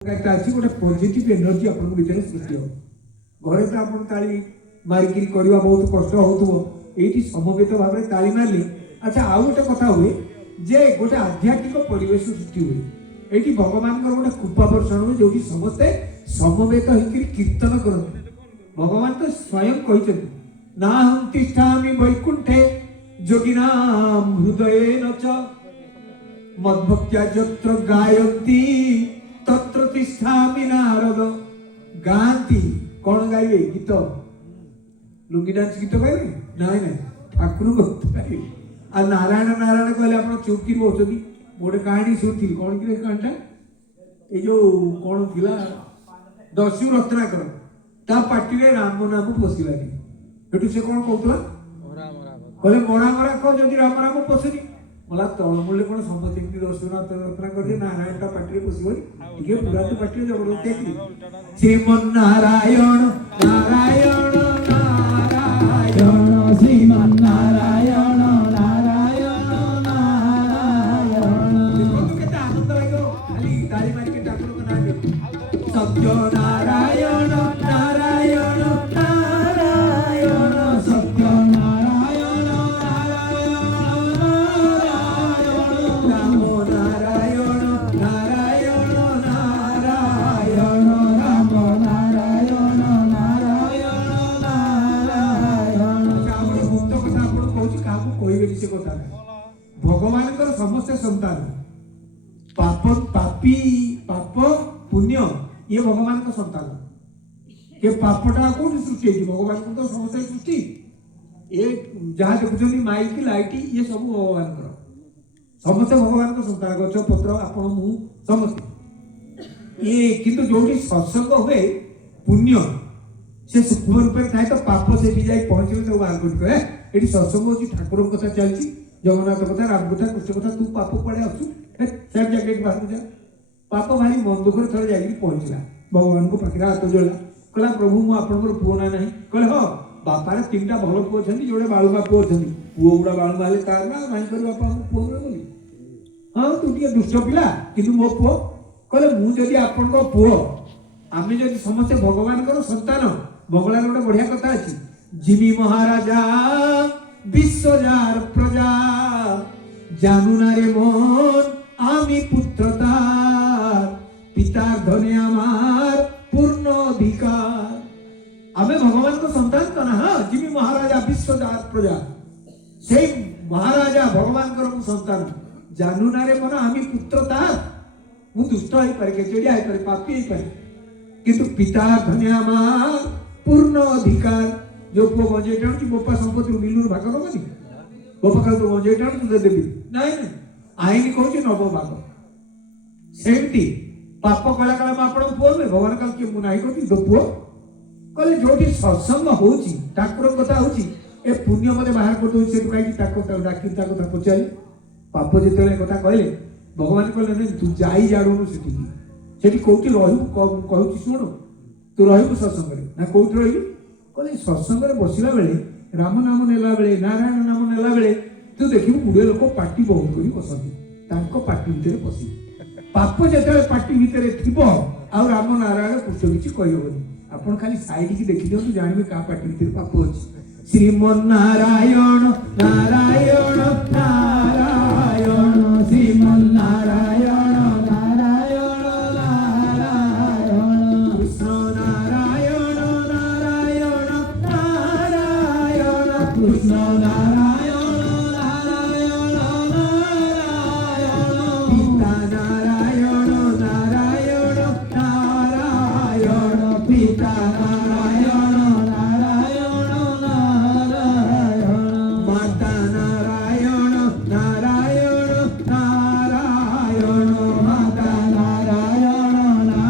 अच्छी गोटे positive energy आपन भीतर सृष्टि हो घरे तो आपन ताली मारिकी करवा बहुत कष्ट हो ये समवेत भाव में ताली मारले। अच्छा आउ गोटे कथा हुए जे गोटे आध्यात्मिक परिवेश सृष्टि हुए ये भगवान गोटे कृपा वर्षण हुए जो समस्ते समवेत होकर कीर्तन करते। भगवान तो स्वयं कहते ना हम तिष्ठामि वैकुंठे जोगिनाम हृदये न मद्भक्त्या जत्र गायन्ति तत्र तिष्ठामि नारद। गाती कौन गाइबे गीत लुंगी डांस गीत गाइबे नाई नाई ठाकुर भक्त गाइबे। आ नारायण नारायण कहले आपण चुप कि बोचती गोटे कहानी सुनथि कौन कि कहानीटा ए जो कौन थिला दस्यु रत्नाकर ता पार्टी रे राम नाम पसिलानी हेतु से कौन कहतला कहले मरा मरा कह जदि राम नाम पसनी मला तळमूल्य कोण समती दस्यु रत्नाकर जे नारायणटा पार्टी रे पसिबनी टिके पूरा तो पार्टी रे जबरदस्ती की श्रीमन नारायण नारायण नारायण श्रीमन नारायण नारायण नारायण। देखो केते आनंद लागो खाली ताली मारी के ठाकुर को नाम ले सत्य नारायण नारायण नारायण सत्य नारायण नारायण राम नारायण नारायण नारायण राम नारायण नारायण नारायण। अच्छा आपण मुक्त कथा आपण कहूची काहू कहबे से कथा भगवान कर समस्त संतान पाप पापी पाप पुण्य ये भगवान का संतान के पापटा कोठी सृष्टि है भगवान को तो समस्त सृष्टि ये जहाँ देखुछनी माइक लाइट ये सब भगवान कर समस्त भगवान का संतान गछ पत्र आपण मु समस्त ये किंतु जोटी सत्संग हुए पुण्य से सूक्ष्म रूप में थाए तो पाप से जाए पहुंचे तो बाहर कर कहे एटी सत्संग होची ठाकुर कथा चलची जगन्नाथ कथा राम कथा कृष्ण कथा तू पाप पड़े आसु सब जगह बाहर जा पाप भारी मन दुख थोड़े जाई पहुंचला भगवान को पाखरा हाथ जोड़ा कहला प्रभु मु आपनकर पुओ ना नहीं कहले हो बापारे तीनटा भलो पुओ छथि जोड़े बाळुमा पुओ छथि पुओ गुडा बाळुमा ले तार ना माई कर बापा पुओ रे बोली हां तू टिके दुष्ट पिला किंतु मो पुओ कहले मु जदी आपनकर पुओ आमे जदी समस्त भगवान कर संतान भगवान गोटे बढ़िया कथा अछि जिमी महाराजा विश्वजार प्रजा जानू ना रे मन आमी पुत्र तार पितार धने आमार पूर्ण अधिकार आमे भगवान को संतान कना हां जिमी महाराजा विश्वजार प्रजा से महाराजा भगवान को संतान जानू ना रे मन आमी पुत्र तार मु दुष्ट होई पारे के चेडिया होई पारे पापी होई पारे किंतु पितार धने आमार पूर्ण अधिकार जो पुओ बजे टाणु कि बोपा संपत्ति मिलुर भाग नबनी बोपा का तो बजे टाणु तुझे देबी नाही नाही आईन कहूची नब भाग सेमती पाप कला कला आपण पुओ में भगवान काल के मुनाई कोती दो पुओ कहले जोठी सत्संग होची ठाकुर कथा होची ए पुण्य मते बाहर कर दो से काई ताको डाकी ताको ता पचाली पाप जेतले कथा कहले भगवान कहले ने तू जाई जाडुनु सेठी कोठी रहू कहूची सुनो तू रहू सत्संग रे ना कोठी रही कहले सत्संग रे बसिला बेले राम नाम नेला बेले नारायण नाम नेला बेले तू देखिबु गुडे लोक पार्टी बहुत करी बसती तांको पार्टी भितर पसी पाप जेतले पार्टी भितर थिबो आ राम नारायण कृष्ण किछि कहबोनी आपण खाली साइड की देखि दियौ जानिबे का पार्टी भितर पाप अछि। श्रीमन नारायण नारायण नारायण श्रीमन नारायण नारायण नारायण कृष्ण नारायण नारायण नारायण कृष्ण नारायण